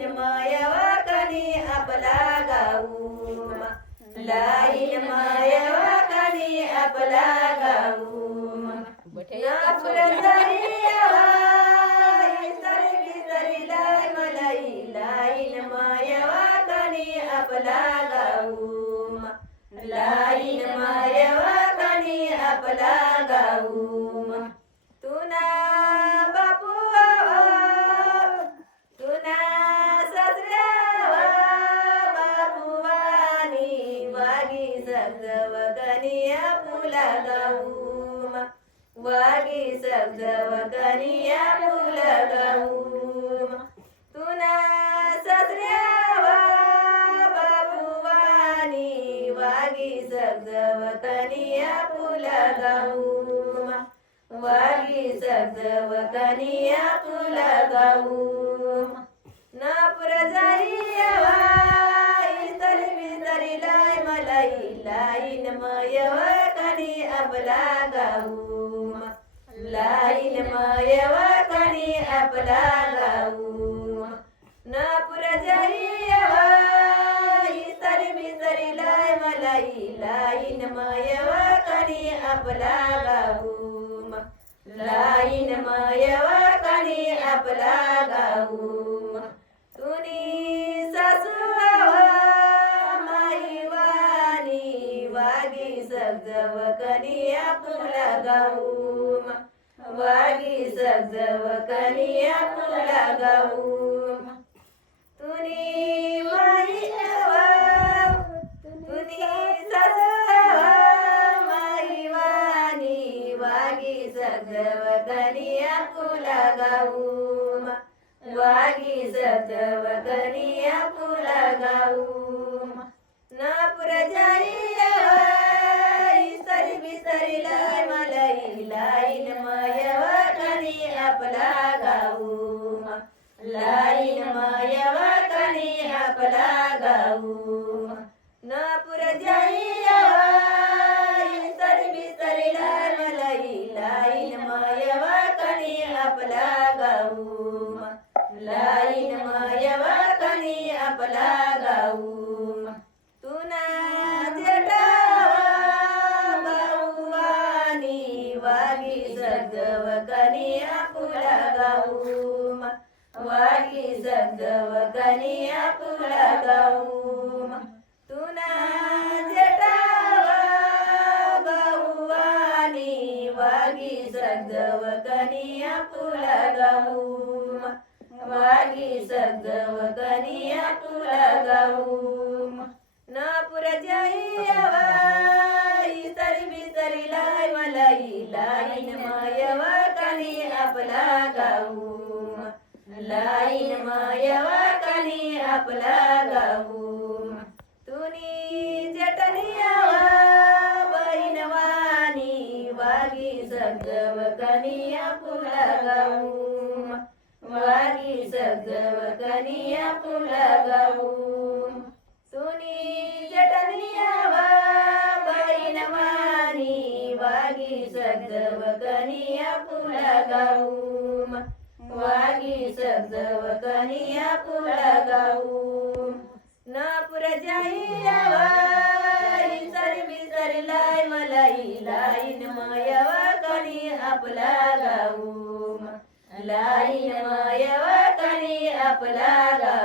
line मायवा कणी आपला गाऊ लाईन मायवा कणी आपला गाऊ नापुर जरियावा इसरी बिसरी लाय मलाई लाईन मायवा कणी आपला गाऊ लाईन मायवा कणी आपला गाऊ तुना बापू तुना ससऱ्यावा बापूवानी वागी सगव कनिया फुला गाऊ वागी सगव कनिया फुला गाऊ तुना ससऱ्यावा बापूवानी वागी सगव कनिया फुला गाऊ वागी सगव कनिया फुला गाऊ नापुर जाईवा इसरी बिसरी लाय मलाई लाईन मायवा कणी आपला गाऊ लाईन मायवा कणी आपला गाऊ नापुर जाईवा इसरी बिसरी लाय मलाई लाईन मायवा कणी आपला गाऊ लाईन मायवा कणी आपला गाऊ तुनी सासूवा माई वाणी वागी सगव कणी आपला गाऊ वागी सगव कणी आपला गाऊ तुनी माई तुनी सासूवा माई वाणी वागी सगव कणी आपला गाऊ वागी सगव कणी आपला गाऊ नापुर जाईवा इसरी बिसरी लाय मलाई लाईन मायवा कणी आपला गाऊ लाईन मायवा कणी आपला गाऊ नापुर जाईवा इसरी बिसरी लाय मलाई लाईन मायवा कणी आपला गाऊ लाईन मायवा कणी आपला गाऊ तुना जेठावा बाऊवानी वागी सगव कणी आपला गाऊ वागी सगव कणी आपला गाऊ तुना जेठावा बाऊवानी वागी सगव कणी आपला गाऊ वागी सगव कणी आपला गाऊ नापुर जाईवा इसरी बिसरी लाय मलाई लाईन मायवा कणी आपला गाऊ लाईन मायवा कणी आपला गाऊ तुनी जेठनियावा बहिणवानी वागी सगव कणी आपला गाऊ वागी सगव कणी आपला गाऊ तुनी जटनियावा बहिणवानी वागी सगव कणी आपला गाऊ वागी सगव कणी आपला गाऊ नापुर जाईवा इसरी बिसरी लाय मलाई लाईन मायवा कणी आपला गाऊ लाईन मायवा कणी आपला गाऊ